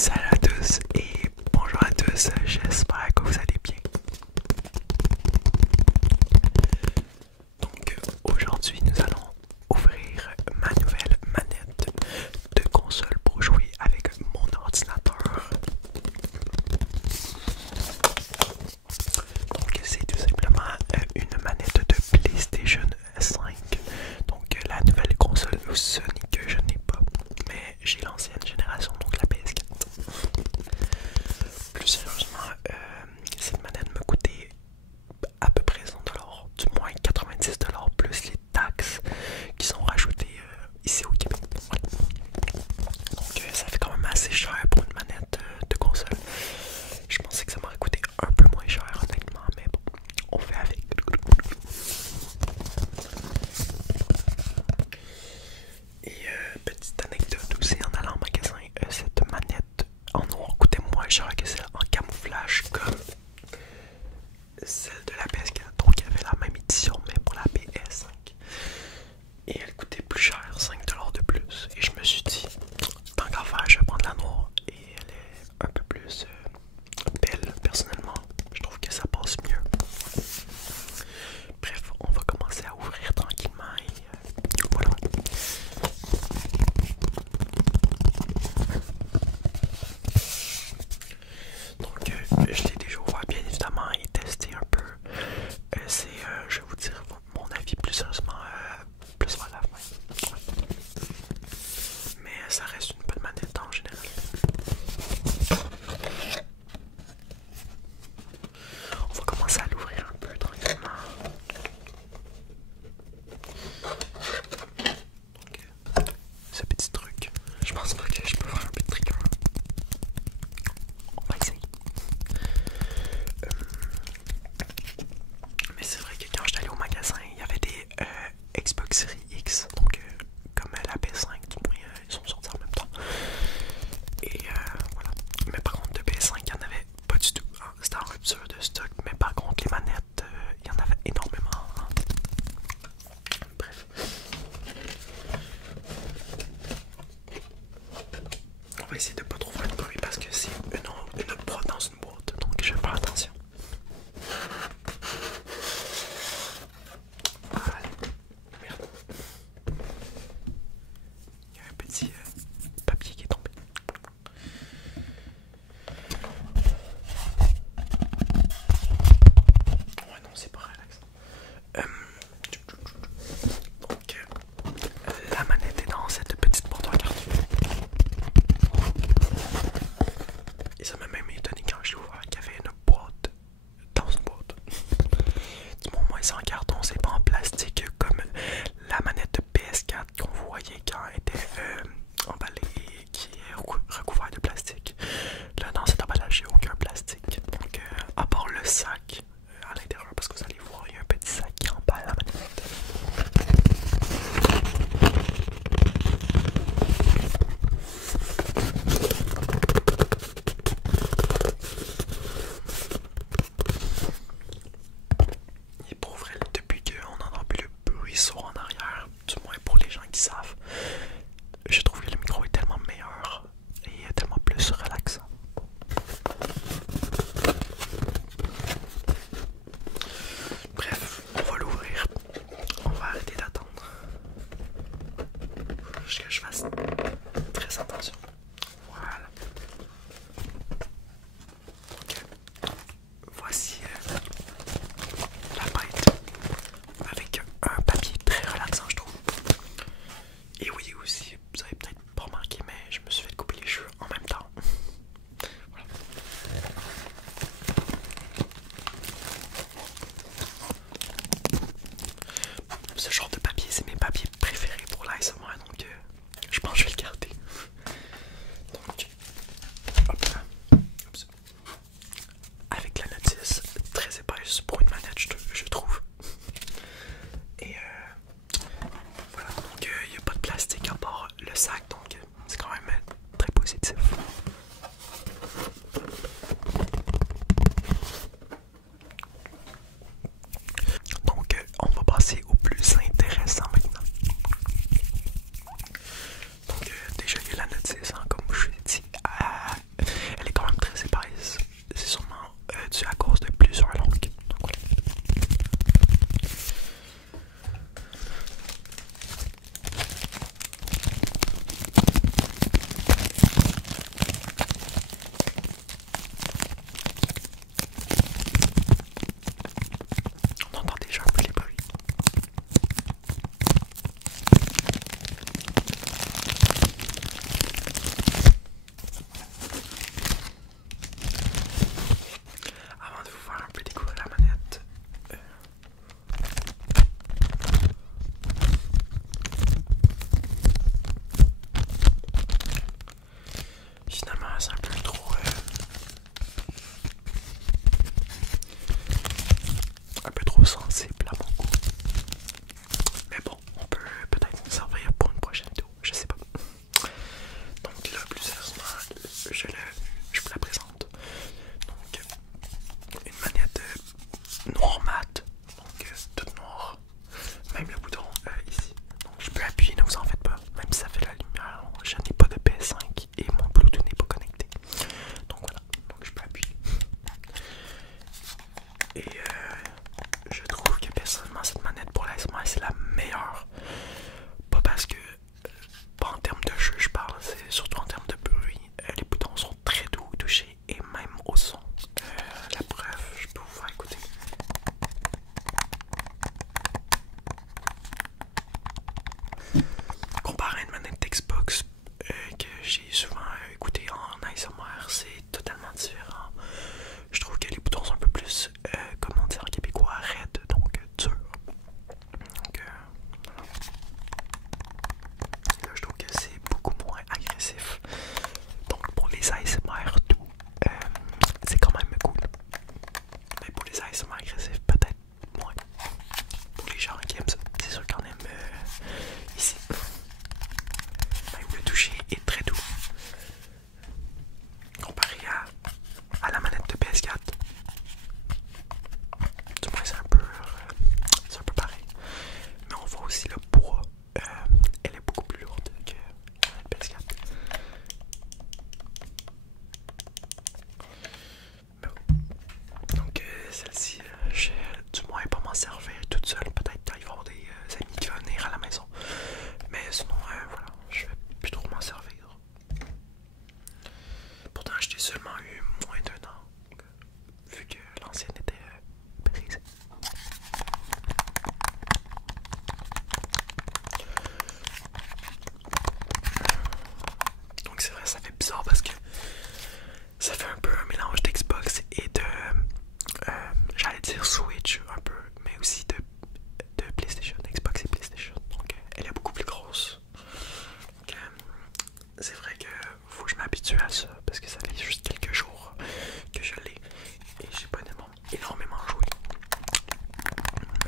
Salut à tous et bonjour à tous, j'espère que vous allez bien. Donc aujourd'hui nous allons ouvrir ma nouvelle manette de console pour jouer avec mon ordinateur. Donc c'est tout simplement une manette de PlayStation 5. Donc la nouvelle console Sony que je n'ai pas, mais j'ai l'ancienne génération, donc la PS4. Plus sérieusement, cette manette me coûtait à peu près 100$, du moins 90$ plus les taxes qui sont rajoutées ici au Québec. Ouais. Donc ça fait quand même assez cher pour une manette de console. Je pensais que ça m'aurait coûté un peu moins cher honnêtement, mais bon, on fait avec. Et petite anecdote aussi, en allant au magasin, cette manette en noir coûtait moins cher que celle en camouflage comme celle de la PS4. Donc il y avait la même édition mais pour la PS5. Et elle coûtait plus cher, 5$ de plus. Et je me suis dit, tant qu'à faire, je vais prendre la noire. Et elle est un peu plus belle personnellement. Je trouve que ça passe mieux. Bref, on va commencer à ouvrir tranquillement et voilà. Donc je l'ai déjà ouvert bien évidemment et testé un peu. C'est, je vais vous dire mon avis plus sérieusement plus vers la fin. Ouais. Mais ça reste une bonne manette en général. On va commencer à l'ouvrir un peu tranquillement. Donc, ce petit truc, je pense pas que je peux faire un peu de trigger. On va essayer. Mais c'est vrai que quand j'étais allé au magasin, il y avait des Xbox Series X, donc comme la PS5, du moins ils sont sortis en même temps. Et voilà. Mais par contre, de PS5, il n'y en avait pas du tout. Hein. C'était en rupture de stock, mais par contre, les manettes, il y en avait énormément. Hein. Bref. On va essayer de pas trop faire de bruit parce que c'est une prod dans une boîte, donc je vais faire attention. Allez, merde. Il y a un petit papier qui est tombé. Ouais, non, c'est pas relax. Donc, la manette est dans cette petite boîte en carton. j'ai souvent écouté en ASMR, c'est totalement différent. Je trouve que les boutons sont un peu plus, comment dire en québécois, raides, donc durs. Donc, voilà. Là, je trouve que c'est beaucoup moins agressif. Donc, pour les ASMR, tout, c'est quand même cool. Mais pour les ASMR agressifs, peut-être moins. Pour les gens qui aiment ça, c'est sûr qu'on aime ici. Même le toucher est très doux. Comparé à la manette de PS4. Du moins, c'est un peu pareil. Mais on voit aussi le poids. Elle est beaucoup plus lourde que la manette PS4. Mais bon. Donc, celle-ci, je vais du moins pas m'en servir toute seule. Peut-être qu'il va y avoir des amis qui vont venir à la maison. Mais sinon, voilà, je vais plus trop m'en servir. Pourtant, je l'ai seulement eu moins d'un an, vu que l'ancienne était brisée. Donc c'est vrai, ça fait bizarre parce que ça fait un peu un mélange d'Xbox et de, j'allais dire Switch un peu, mais aussi de PlayStation, Xbox et PlayStation. Donc elle est beaucoup plus grosse. Donc c'est vrai que faut que je m'habitue à ça parce que ça fait juste quelques jours que je l'ai et j'ai pas énormément joué.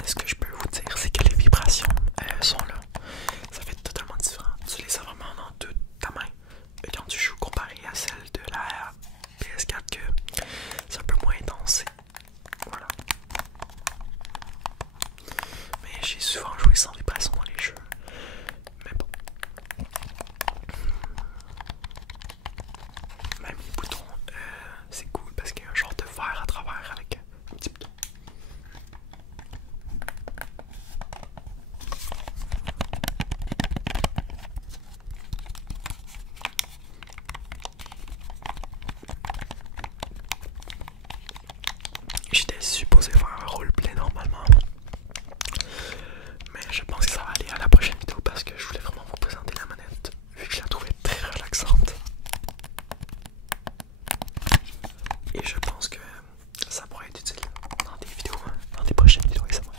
Mais ce que je peux vous dire, c'est que les vibrations sont là. Ça fait totalement différent. Tu les as vraiment dans toute ta main quand tu joues comparé à celle de la PS4 que c'est un peu moins intense. Voilà. Mais j'ai souvent joué sans vibration dans les jeux. Mais bon. Même les boutons, c'est cool parce qu'il y a un genre de verre à travers avec un petit bouton. J'étais supposé faire un roleplay normalement, mais je pense que ça va aller à la prochaine vidéo parce que je voulais vraiment vous présenter la manette vu que je la trouvais très relaxante. Et je pense que ça pourrait être utile dans des vidéos, dans des prochaines vidéos et ça va.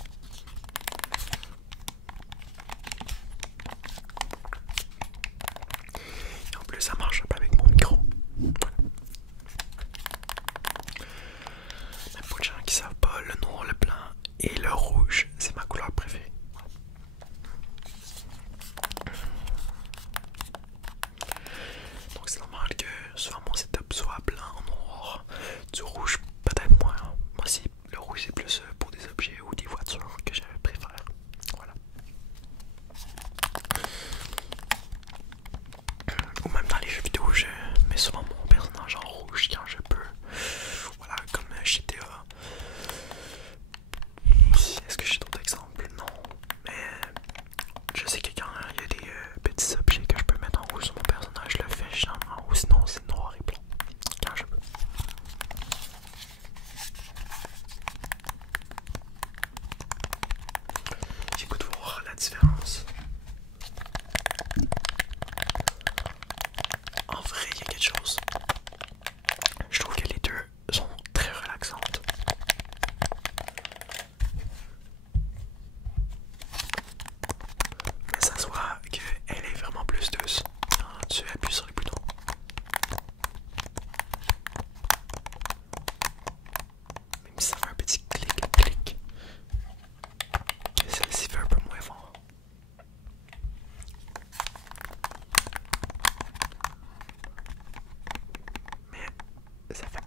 Et en plus ça marche un peu avec mon micro. Voilà. Mais pour les gens qui savent pas, le noir, le blanc et le rouge, c'est ma couleur préférée. Donc c'est normal que souvent mon setup soit blanc, noir, du rouge peut-être moins. Moi aussi, le rouge c'est plus pour des objets ou des voitures que je préfère. Voilà. Ou même dans les jeux vidéo, je mets souvent mon personnage en rouge quand je peux. Voilà, comme GTA. Est-ce que j'ai d'autres exemples? Non. Mais je sais que quand il y a des petits objets que je peux mettre en rouge sur mon personnage, je le fais généralement. Ou sinon c'est noir et blanc. Quand je peux. J'écoute voir la différence. En vrai, il y a quelque chose. Je trouve que les deux sont très relaxantes. Mais ça se voit qu'elle est vraiment plus douce quand tu appuies sur les boutons. Même si ça fait un petit clic, celle-ci fait un peu moins fort. Mais ça fait